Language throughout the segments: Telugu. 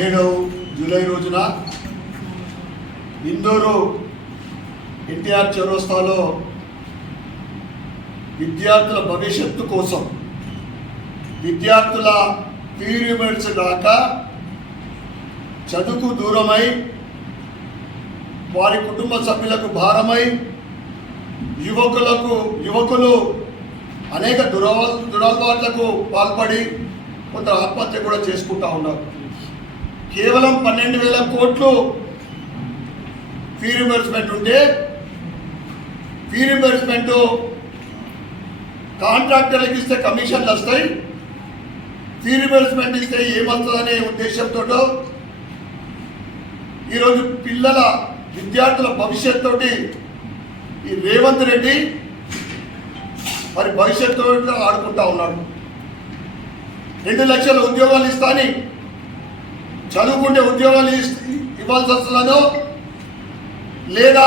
17 జూలై రోజున ఇందూరు ఎన్టీఆర్ చౌరస్తాలో విద్యార్థుల భవిష్యత్తు కోసం విద్యార్థుల పీరియడ్స్ రాక చదువుకు దూరమై వారి కుటుంబ సభ్యులకు భారమై యువకులు అనేక దురలవాట్లకు పాల్పడి కొంత ఆత్మహత్య కూడా చేసుకుంటా ఉన్నారు. కేవలం 12,000 కోట్లు ఫీ రీయింబర్స్మెంట్ ఉంటే ఫీ రీయింబర్స్మెంట్ కాంట్రాక్టర్లకు ఇస్తే కమిషన్లు వస్తాయి, ఫీ రీయింబర్స్మెంట్ ఇస్తే ఏమవుతుందనే ఉద్దేశంతో ఈరోజు విద్యార్థుల భవిష్యత్తు ఈ రేవంత్ రెడ్డి మరి భవిష్యత్తు ఆడుకుంటా ఉన్నాడు. 2 లక్షల ఉద్యోగాలు ఇస్తాని చదువుకుంటే ఉద్యోగాలు ఇవ్వాల్సి వస్తుందనో లేదా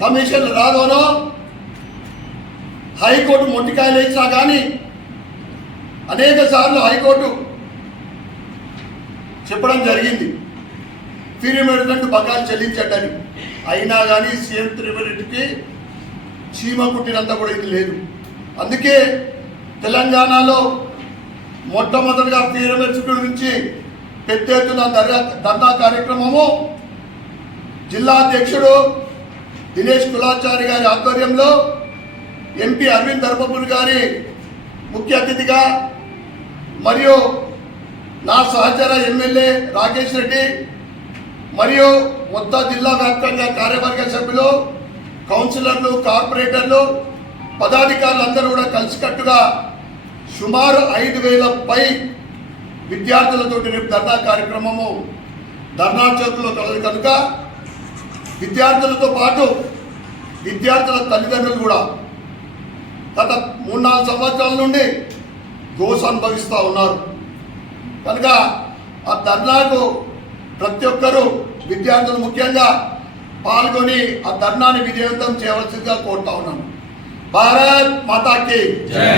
కమిషన్ రాదోనో హైకోర్టు మొట్టికాయలు ఇచ్చినా కానీ అనేక సార్లు హైకోర్టు చెప్పడం జరిగింది ఫీ రీయింబర్స్మెంట్ బకాయిలు చెల్లించటని. అయినా కానీ సీఎం రేవంత్ రెడ్డికి చీమ కుట్టినంత కూడా ఇది లేదు. అందుకే తెలంగాణలో మొట్టమొదటిగా ఫీ రీయింబర్స్మెంట్ గురించి పెద్ద ఎత్తున ధర్నా కార్యక్రమము జిల్లా అధ్యక్షుడు దినేష్ కులాచారి గారి ఆధ్వర్యంలో ఎంపీ అరవింద్ ధర్మపురి గారి ముఖ్య అతిథిగా మరియు నా సహచర ఎమ్మెల్యే రాకేష్ రెడ్డి మరియు మొత్తం జిల్లా వ్యాప్తంగా కార్యవర్గ సభ్యులు, కౌన్సిలర్లు, కార్పొరేటర్లు, పదాధికారులు అందరూ కూడా కలిసికట్టుగా సుమారు 5,000 పై విద్యార్థులతో రేపు ధర్నా కార్యక్రమము ధర్నా చౌక్లో కలదు కనుక విద్యార్థులతో పాటు విద్యార్థుల తల్లిదండ్రులు కూడా గత 3-4 సంవత్సరాల నుండి గోస అనుభవిస్తూ ఉన్నారు. కనుక ఆ ధర్నాకు ప్రతి ఒక్కరూ విద్యార్థులు ముఖ్యంగా పాల్గొని ఆ ధర్నాన్ని విజయవంతం చేయవలసిందిగా కోరుతా ఉన్నాను. భారత్ మాతాకి జై.